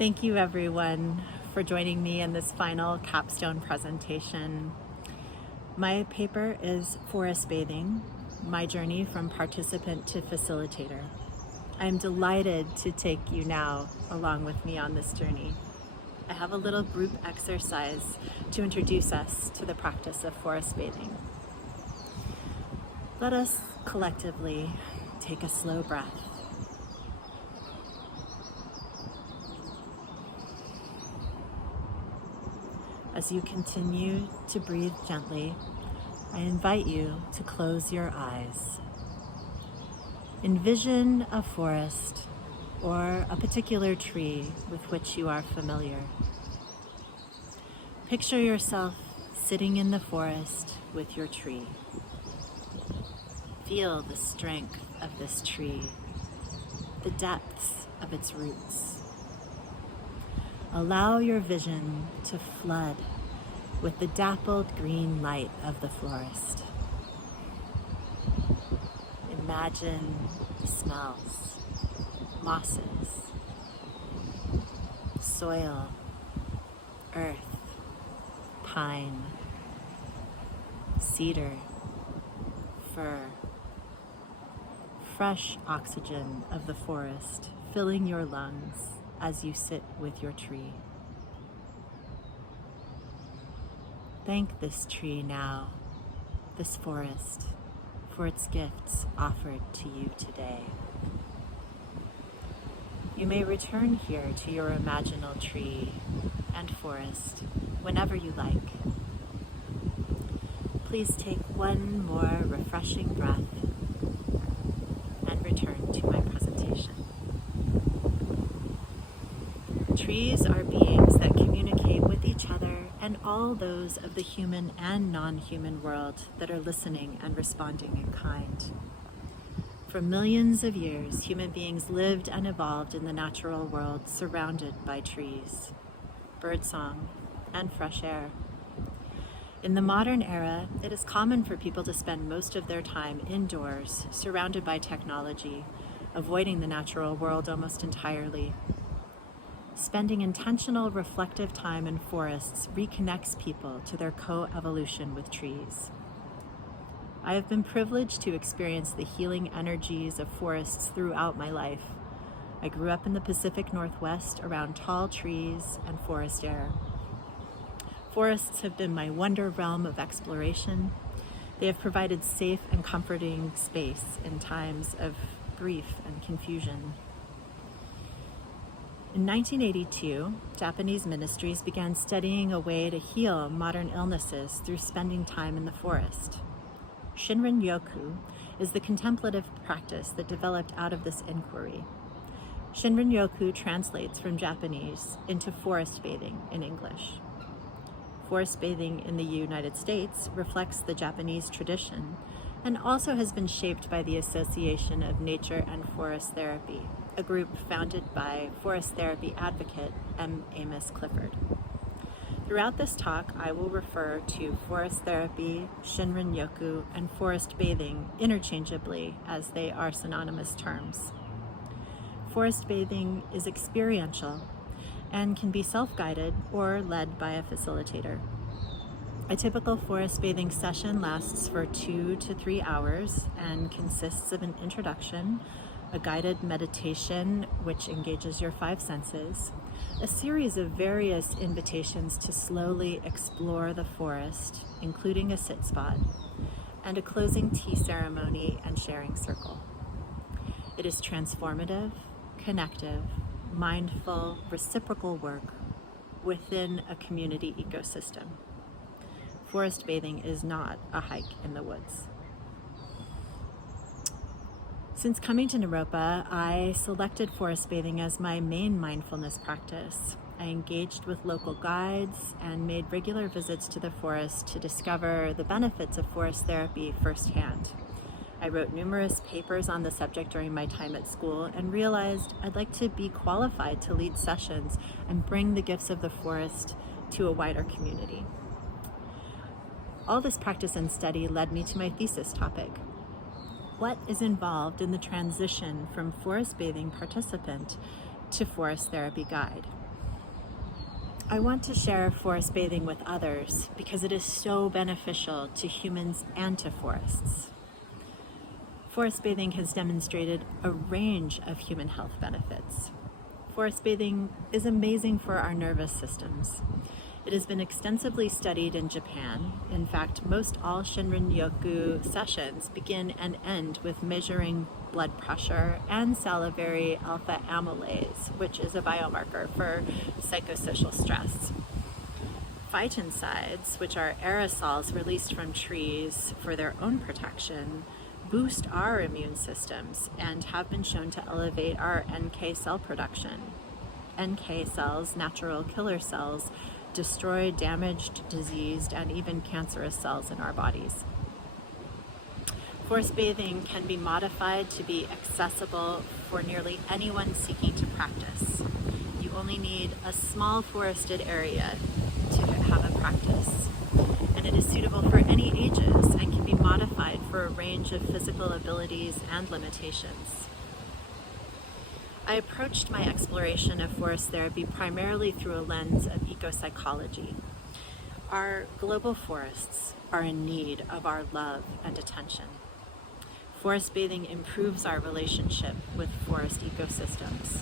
Thank you everyone for joining me in this final capstone presentation. My paper is Forest Bathing, my journey from participant to facilitator. I'm delighted to take you now along with me on this journey. I have a little group exercise to introduce us to the practice of forest bathing. Let us collectively take a slow breath. As you continue to breathe gently, I invite you to close your eyes. Envision a forest or a particular tree with which you are familiar. Picture yourself sitting in the forest with your tree. Feel the strength of this tree, the depths of its roots. Allow your vision to flood with the dappled green light of the forest. Imagine the smells, mosses, soil, earth, pine, cedar, fir, fresh oxygen of the forest filling your lungs as you sit with your tree. Thank this tree now, this forest, for its gifts offered to you today. You may return here to your imaginal tree and forest whenever you like. Please take one more refreshing breath and return to my presentation. Trees are beings that communicate with each other and all those of the human and non-human world that are listening and responding in kind. For millions of years, human beings lived and evolved in the natural world surrounded by trees, birdsong, and fresh air. In the modern era, it is common for people to spend most of their time indoors, surrounded by technology, avoiding the natural world almost entirely. Spending intentional, reflective time in forests reconnects people to their co-evolution with trees. I have been privileged to experience the healing energies of forests throughout my life. I grew up in the Pacific Northwest around tall trees and forest air. Forests have been my wonder realm of exploration. They have provided safe and comforting space in times of grief and confusion. In 1982, Japanese ministries began studying a way to heal modern illnesses through spending time in the forest. Shinrin-yoku is the contemplative practice that developed out of this inquiry. Shinrin-yoku translates from Japanese into forest bathing in English. Forest bathing in the United States reflects the Japanese tradition and also has been shaped by the Association of Nature and Forest Therapy, a group founded by forest therapy advocate M. Amos Clifford. Throughout this talk, I will refer to forest therapy, Shinrin-yoku, and forest bathing interchangeably as they are synonymous terms. Forest bathing is experiential and can be self-guided or led by a facilitator. A typical forest bathing session lasts for 2 to 3 hours and consists of an introduction, a guided meditation which engages your 5 senses, a series of various invitations to slowly explore the forest, including a sit spot, and a closing tea ceremony and sharing circle. It is transformative, connective, mindful, reciprocal work within a community ecosystem. Forest bathing is not a hike in the woods. Since coming to Naropa, I selected forest bathing as my main mindfulness practice. I engaged with local guides and made regular visits to the forest to discover the benefits of forest therapy firsthand. I wrote numerous papers on the subject during my time at school and realized I'd like to be qualified to lead sessions and bring the gifts of the forest to a wider community. All this practice and study led me to my thesis topic. What is involved in the transition from forest bathing participant to forest therapy guide? I want to share forest bathing with others because it is so beneficial to humans and to forests. Forest bathing has demonstrated a range of human health benefits. Forest bathing is amazing for our nervous systems. It has been extensively studied in Japan. In fact, most all Shinrin-yoku sessions begin and end with measuring blood pressure and salivary alpha amylase, which is a biomarker for psychosocial stress. Phytoncides, which are aerosols released from trees for their own protection, boost our immune systems and have been shown to elevate our NK cell production. NK cells, natural killer cells, destroy damaged, diseased, and even cancerous cells in our bodies. Forest bathing can be modified to be accessible for nearly anyone seeking to practice. You only need a small forested area to have a practice, and it is suitable for any ages and can be modified for a range of physical abilities and limitations. I approached my exploration of forest therapy primarily through a lens of ecopsychology. Our global forests are in need of our love and attention. Forest bathing improves our relationship with forest ecosystems.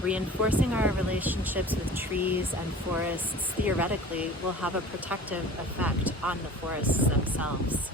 Reinforcing our relationships with trees and forests theoretically will have a protective effect on the forests themselves.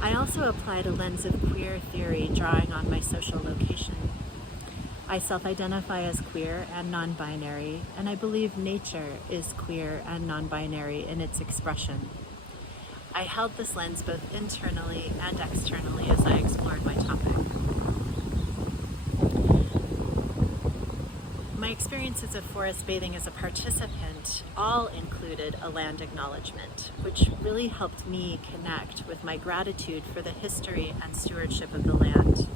I also applied a lens of queer theory, drawing on my social location. I self-identify as queer and non-binary, and I believe nature is queer and non-binary in its expression. I held this lens both internally and externally as I explored my topic. My experiences of forest bathing as a participant all included a land acknowledgement, which really helped me connect with my gratitude for the history and stewardship of the land.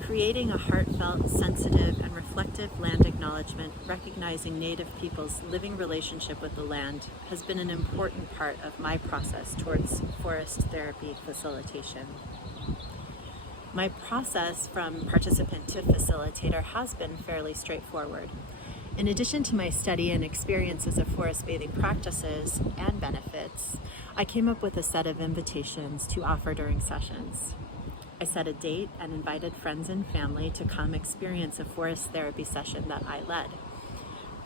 Creating a heartfelt, sensitive, and reflective land acknowledgement recognizing Native people's living relationship with the land has been an important part of my process towards forest therapy facilitation. My process from participant to facilitator has been fairly straightforward. In addition to my study and experiences of forest bathing practices and benefits, I came up with a set of invitations to offer during sessions. I set a date and invited friends and family to come experience a forest therapy session that I led.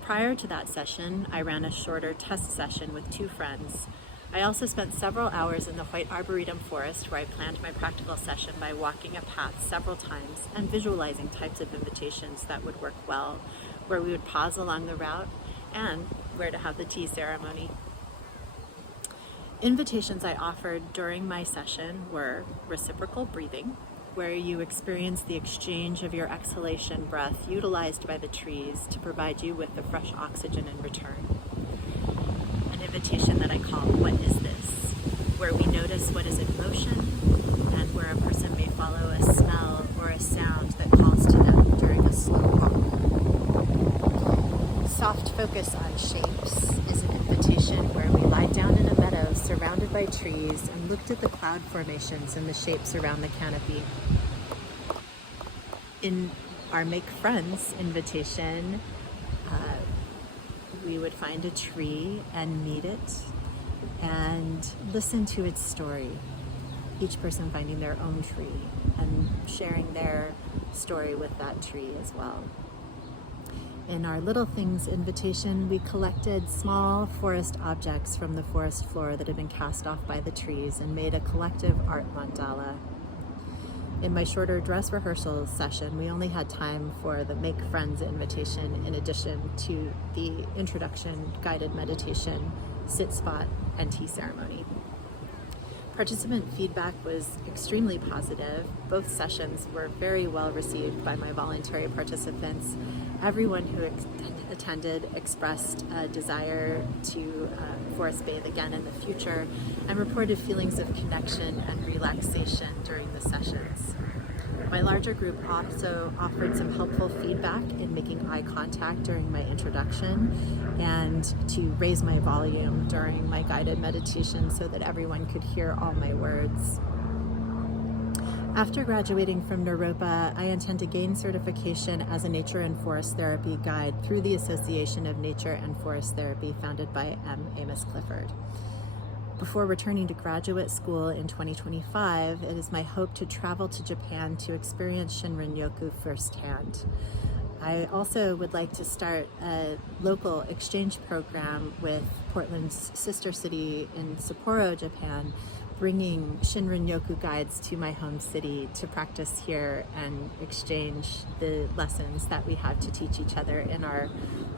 Prior to that session, I ran a shorter test session with 2 friends. I also spent several hours in the White Arboretum forest where I planned my practical session by walking a path several times and visualizing types of invitations that would work well, where we would pause along the route, and where to have the tea ceremony. Invitations I offered during my session were reciprocal breathing, where you experience the exchange of your exhalation breath utilized by the trees to provide you with the fresh oxygen in return. An invitation that I call What Is This?, where we notice what is in motion and where a person may follow a smell or a sound that calls to them during a slow walk. Soft focus on shapes is an invitation where we lie down in a meadow surrounded by trees and looked at the cloud formations and the shapes around the canopy. In our Make Friends invitation, we would find a tree and meet it and listen to its story, each person finding their own tree and sharing their story with that tree as well. In our Little Things invitation, we collected small forest objects from the forest floor that had been cast off by the trees and made a collective art mandala. In my shorter dress rehearsal session, we only had time for the Make Friends invitation in addition to the introduction, guided meditation, sit spot, and tea ceremony. Participant feedback was extremely positive. Both sessions were very well received by my voluntary participants. Everyone who attended expressed a desire to forest bathe again in the future and reported feelings of connection and relaxation during the sessions. My larger group also offered some helpful feedback in making eye contact during my introduction and to raise my volume during my guided meditation so that everyone could hear all my words. After graduating from Naropa, I intend to gain certification as a nature and forest therapy guide through the Association of Nature and Forest Therapy, founded by M. Amos Clifford. Before returning to graduate school in 2025, it is my hope to travel to Japan to experience Shinrin-yoku firsthand. I also would like to start a local exchange program with Portland's sister city in Sapporo, Japan, bringing Shinrin-yoku guides to my home city to practice here and exchange the lessons that we have to teach each other in our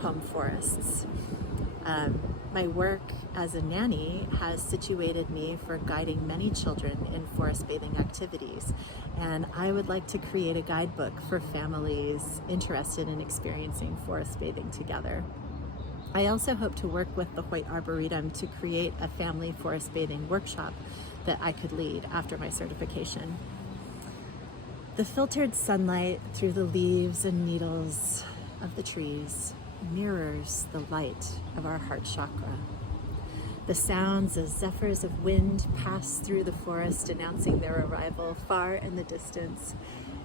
home forests. My work as a nanny has situated me for guiding many children in forest bathing activities, and I would like to create a guidebook for families interested in experiencing forest bathing together. I also hope to work with the Hoyt Arboretum to create a family forest bathing workshop that I could lead after my certification. The filtered sunlight through the leaves and needles of the trees mirrors the light of our heart chakra. The sounds as zephyrs of wind pass through the forest, announcing their arrival far in the distance,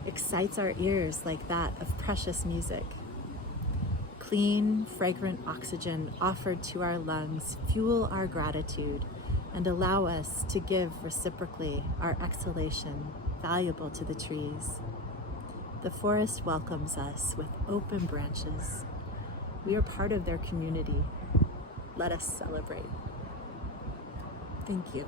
excites our ears like that of precious music. Clean, fragrant oxygen offered to our lungs fuel our gratitude and allow us to give reciprocally our exhalation, valuable to the trees. The forest welcomes us with open branches. We are part of their community. Let us celebrate. Thank you.